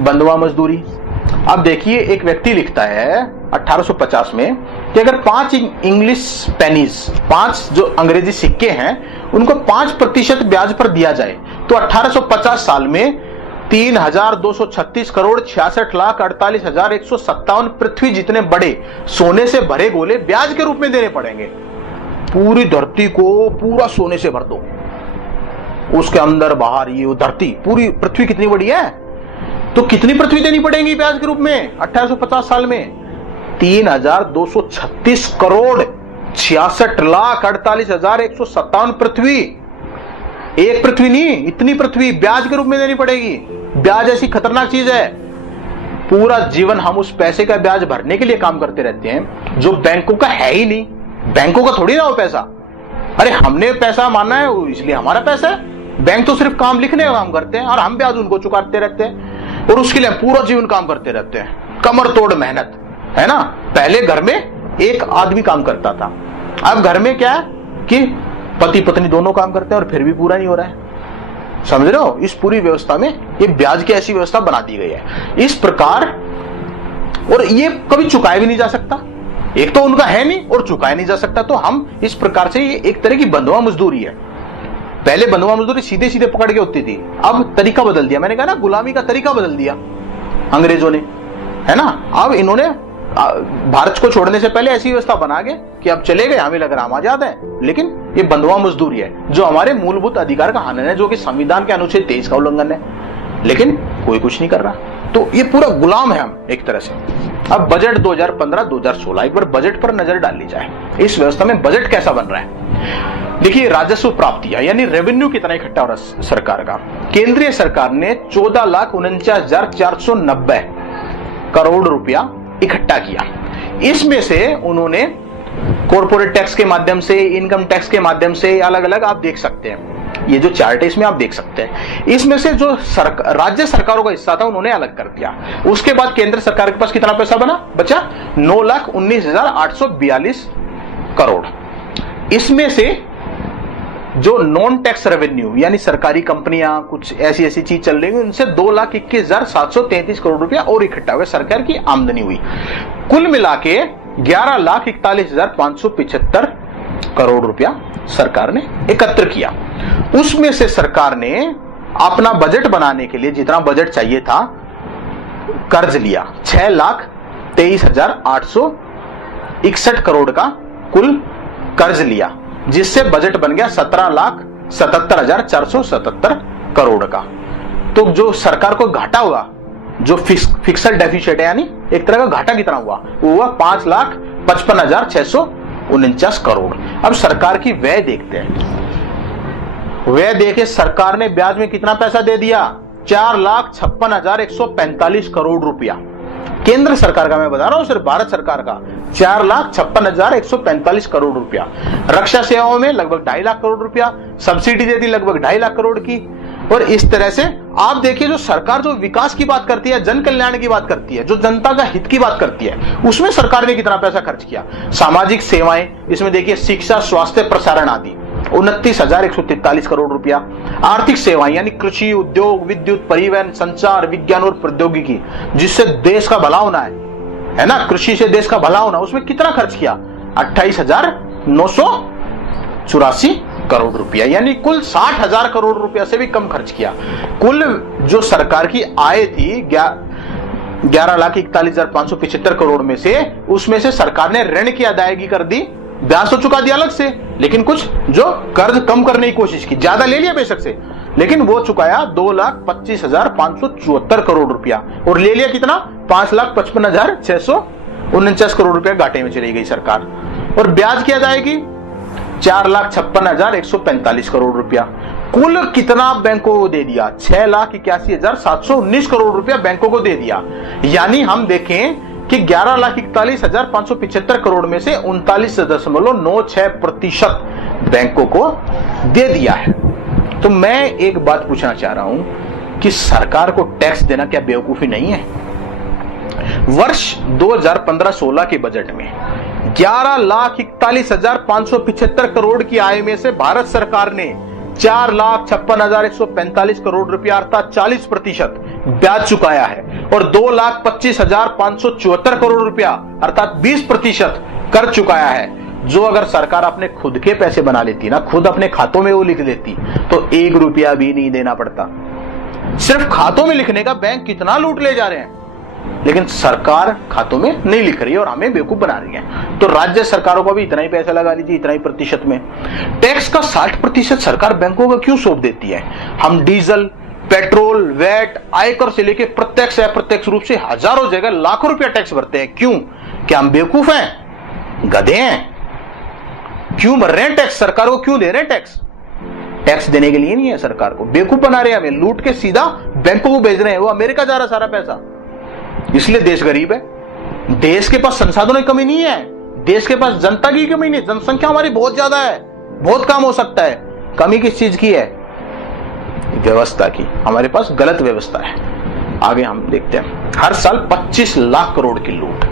बंधुआ मजदूरी। अब देखिए, एक व्यक्ति लिखता है 1850 में कि अगर 5 इंग्लिश पेनीज, 5 जो अंग्रेजी सिक्के हैं, उनको 5% ब्याज पर दिया जाए तो 1850 साल में 3,236 करोड़ 66,48,157 पृथ्वी जितने बड़े सोने से भरे गोले ब्याज के रूप में देने पड़ेंगे। पूरी धरती को पूरा सोने से भर दो, उसके अंदर बाहर ये धरती, पूरी पृथ्वी कितनी बड़ी है, तो कितनी पृथ्वी देनी पड़ेगी ब्याज के रूप में 1850 साल में? 3,236 करोड़ 66,48,157 पृथ्वी। एक पृथ्वी नहीं, इतनी पृथ्वी ब्याज के रूप में देनी पड़ेगी। ब्याज ऐसी खतरनाक चीज है, पूरा जीवन हम उस पैसे का ब्याज भरने के लिए काम करते रहते हैं जो बैंकों का है ही नहीं। बैंकों का थोड़ी ना हो पैसा, अरे हमने पैसा माना है इसलिए हमारा पैसा है। बैंक तो सिर्फ काम लिखने का काम करते हैं और हम ब्याज उनको चुकाते रहते हैं, और उसके लिए पूरा जीवन काम करते रहते हैं, कमर तोड़ मेहनत, है ना। पहले घर में एक आदमी काम करता था, अब घर में क्या है कि पति पत्नी दोनों काम करते हैं और फिर भी पूरा नहीं हो रहा है। समझ रहे हो, इस पूरी व्यवस्था में ये ब्याज की ऐसी व्यवस्था बना दी गई है इस प्रकार, और ये कभी चुकाया भी नहीं जा सकता। एक तो उनका है नहीं और चुकाया नहीं जा सकता, तो हम इस प्रकार से, ये एक तरह की बंधुआ मजदूरी है। पहले बंधुआ मजदूरी सीधे सीधे पकड़ के होती थी, अब तरीका बदल दिया। मैंने कहा ना, गुलामी का तरीका बदल दिया अंग्रेजों ने, है ना। अब इन्होंने भारत को छोड़ने से पहले ऐसी व्यवस्था बना के कि अब चले गए, हमें लग रहा हम आजाद हैं, लेकिन ये बंधुआ मजदूरी है जो हमारे मूलभूत अधिकार का हनन है, जो कि संविधान के अनुच्छेद 23 का उल्लंघन है, लेकिन कोई कुछ नहीं कर रहा। तो ये पूरा गुलाम है हम एक तरह से। अब बजट 2015-2016, एक बार बजट पर नजर डाल ली जाए। इस व्यवस्था में बजट कैसा बन रहा है? देखिए, राजस्व प्राप्तियां यानी रेवेन्यू कितना इकट्ठा हो रहा है सरकार का। केंद्रीय सरकार ने 14,49,490 करोड़ रुपया इकट्ठा किया। इसमें से उन्होंने कॉर्पोरेट टैक्स के माध्यम से, इनकम टैक्स के माध्यम से, अलग अलग आप देख सकते हैं, ये जो चार्ट है इसमें आप देख सकते हैं, इसमें से जो राज्य सरकारों का हिस्सा था उन्होंने अलग कर दिया। उसके बाद केंद्र सरकार के पास कितना पैसा बचा? 9,19,842 करोड़। इसमें से जो नॉन टैक्स रेवेन्यू यानी सरकारी कंपनियां कुछ ऐसी ऐसी चीज चल रही है, उनसे 2,21,733 करोड़ रुपया और इकट्ठा हुआ, सरकार की आमदनी हुई। कुल मिला के 11,41,575 करोड़ रुपया सरकार ने एकत्र किया। उसमें से सरकार ने अपना बजट बनाने के लिए जितना बजट चाहिए था कर्ज लिया, 6,23,861 करोड़ का कुल कर्ज लिया, जिससे बजट बन गया 17,77,477 करोड़ का। तो जो सरकार को घाटा हुआ, जो फिक्सल डेफिसिट है यानी एक तरह का घाटा, कितना हुआ? वो हुआ 5,55,649 करोड़। अब सरकार की व्यय देखते हैं। व्यय देखे, सरकार ने ब्याज में कितना पैसा दे दिया? 4,56,145 करोड़ रुपया। केंद्र सरकार का मैं बता रहा हूं, सिर्फ भारत सरकार का 4,56,145 करोड़ रुपया। रक्षा सेवाओं में लगभग 2.5 लाख करोड़ रुपया, सब्सिडी दे दी लगभग 2.5 लाख करोड़ की। और इस तरह से आप देखिए, जो सरकार जो विकास की बात करती है, जन कल्याण की बात करती है, जो जनता का हित की बात करती है, उसमें सरकार ने कितना पैसा खर्च किया। सामाजिक सेवाएं, इसमें देखिए शिक्षा, स्वास्थ्य, प्रसारण आदि 29,143 करोड़ रुपया। आर्थिक सेवाएं यानी कृषि, उद्योग, विद्युत, परिवहन, संचार, विज्ञान और प्रौद्योगिकी, जिससे देश का भला होना है ना, कृषि से देश का भला होना, उसमें कितना खर्च किया? 28,984 करोड़ रुपया, यानी कुल 60,000 करोड़ रुपया से भी कम खर्च किया। कुल जो सरकार की आय थी 11,41,575 करोड़ में से, उसमें से सरकार ने ऋण की अदायगी कर दी, ब्याज तो चुका दिया अलग से, लेकिन कुछ जो कर्ज कम करने की कोशिश की, ज्यादा ले लिया बेशक से, लेकिन वो चुकाया 2,25,574 करोड़ रुपया, और ले लिया कितना? 5,55,649 करोड़ रुपया घाटे में चली गई सरकार। और ब्याज की अदायगी 4,56,145 करोड़ रुपया। कुल कितना बैंकों को दे दिया? 6,81,719 करोड़ रुपया बैंकों को दे दिया। यानी हम देखें कि 11,41,575 करोड़ में से 39.96% बैंकों को दे दिया है। तो मैं एक बात पूछना चाह रहा हूं कि सरकार को टैक्स देना क्या बेवकूफी नहीं है? वर्ष 2015-16 के बजट में 11,41,575 करोड़ की आय में से भारत सरकार ने 4,56,145 करोड़ रुपया अर्थात 40% ब्याज चुकाया है और 2,25,574 करोड़ रुपया अर्थात 20% कर चुकाया है। जो अगर सरकार अपने खुद के पैसे बना लेती ना, खुद अपने खातों में वो लिख लेती तो 1 रुपया भी नहीं देना पड़ता। सिर्फ खातों में लिखने का बैंक कितना लूट ले जा रहे हैं, लेकिन सरकार खातों में नहीं लिख रही है और हमें बेवकूफ बना रही है। तो राज्य सरकारों को भी इतना ही पैसा लगा लीजिए, इतना ही प्रतिशत में। टैक्स का 60% सरकार बैंकों को क्यों सौंप देती है? हम डीजल, पेट्रोल, वैट, आयकर से लेकर प्रत्यक्ष या अप्रत्यक्ष रूप से हजारों जगह लाखों रुपया टैक्स भरते हैं। क्यों? क्या हम बेवकूफ हैं, गधे हैं? क्यों भर रहे हैं टैक्स? सरकार को क्यों दे रहे हैं टैक्स? टैक्स देने के लिए नहीं है, सरकार को बेवकूफ बना रहे हैं, हमें लूट के सीधा बैंकों को भेज रहे हैं। वो अमेरिका जा रहा सारा पैसा, इसलिए देश गरीब है। देश के पास संसाधनों की कमी नहीं है, देश के पास जनता की कमी नहीं, जनसंख्या हमारी बहुत ज्यादा है, बहुत काम हो सकता है। कमी किस चीज की है? व्यवस्था की। हमारे पास गलत व्यवस्था है। आगे हम देखते हैं, हर साल 25 लाख करोड़ की लूट।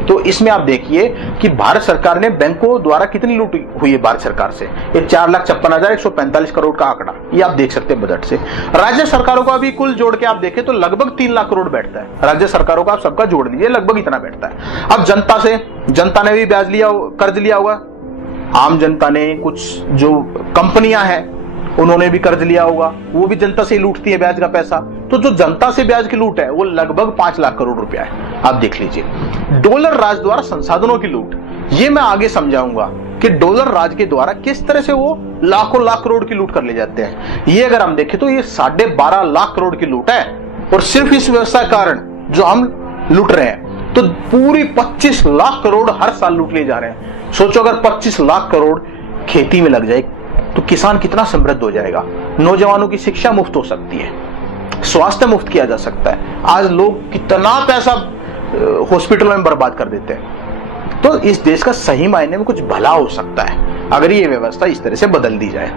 तो इसमें आप देखिए कि भारत सरकार ने बैंकों द्वारा कितनी लूट हुई है भारत सरकार से। ये 4,56,145 करोड़ का आंकड़ा, ये आप देख सकते हैं बजट से। राज्य सरकारों का भी कुल जोड़ के आप देखें तो लगभग 3 लाख करोड़ बैठता है। राज्य सरकारों का आप सबका जोड़ दीजिए, लगभग इतना बैठता है। अब जनता ने भी ब्याज लिया, कर्ज लिया होगा। आम जनता ने, कुछ जो कंपनियां हैं उन्होंने भी कर्ज लिया होगा, वो भी जनता से लूटती है ब्याज का पैसा। तो जो जनता से ब्याज की लूट है वो लगभग 5 लाख करोड़ रुपया है। आप देख लीजिए। डॉलर राज द्वारा संसाधनों की लूट, ये मैं आगे समझाऊंगा कि डॉलर राज के द्वारा किस तरह से वो लाखों लाख करोड़ की लूट कर ले जाते हैं। ये अगर हम देखें तो ये 12.5 लाख करोड़ की लूट है और सिर्फ इस व्यवस्था के कारण जो हम लूट रहे हैं, तो पूरी 25 लाख करोड़ हर साल लूट ले जा रहे हैं। सोचो अगर 25 लाख करोड़ खेती में लग जाए तो किसान कितना समृद्ध हो जाएगा। नौजवानों की शिक्षा मुफ्त हो सकती है, स्वास्थ्य मुफ्त किया जा सकता है। आज लोग कितना पैसा हॉस्पिटल में बर्बाद कर देते हैं। तो इस देश का सही मायने में कुछ भला हो सकता है अगर ये व्यवस्था इस तरह से बदल दी जाए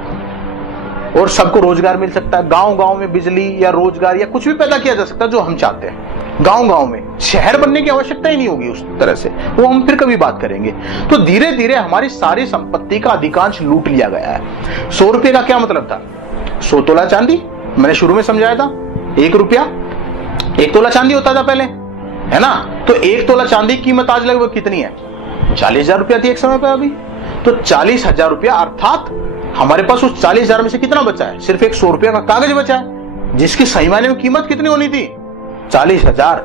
और सबको रोजगार मिल सकता है। गांव गांव में बिजली या रोजगार या कुछ भी पैदा किया जा सकता है जो हम चाहते हैं। गांव गांव में शहर बनने की आवश्यकता ही नहीं होगी उस तरह से, वो हम फिर कभी बात करेंगे। तो धीरे धीरे हमारी सारी संपत्ति का अधिकांश लूट लिया गया है। 100 रुपए का क्या मतलब था? 100 तोला चांदी, मैंने शुरू में समझाया था। 1 रुपया 1 तोला चांदी होता था पहले, है ना? तो 1 तोला चांदी की कीमत आज लगभग कितनी है? 40,000 रुपया थी एक समय पर। अभी तो 40,000 रुपया, अर्थात हमारे पास उस 40,000 में से कितना बचा है? सिर्फ एक 100 रुपया का कागज बचा है, जिसकी सही मायने में कीमत कितनी होनी थी? 40,000।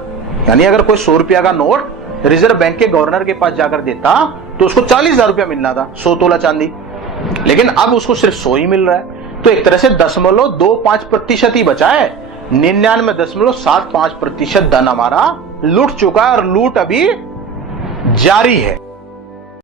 यानी अगर कोई 100 रुपया का नोट रिजर्व बैंक के गवर्नर के पास जाकर देता तो उसको 40,000 रुपया मिलना था, 100 तोला चांदी। लेकिन अब उसको सिर्फ 100 ही मिल रहा है। तो एक तरह से 0.25% ही बचा है। 99.75% धन हमारा लूट चुका है और लूट अभी जारी है।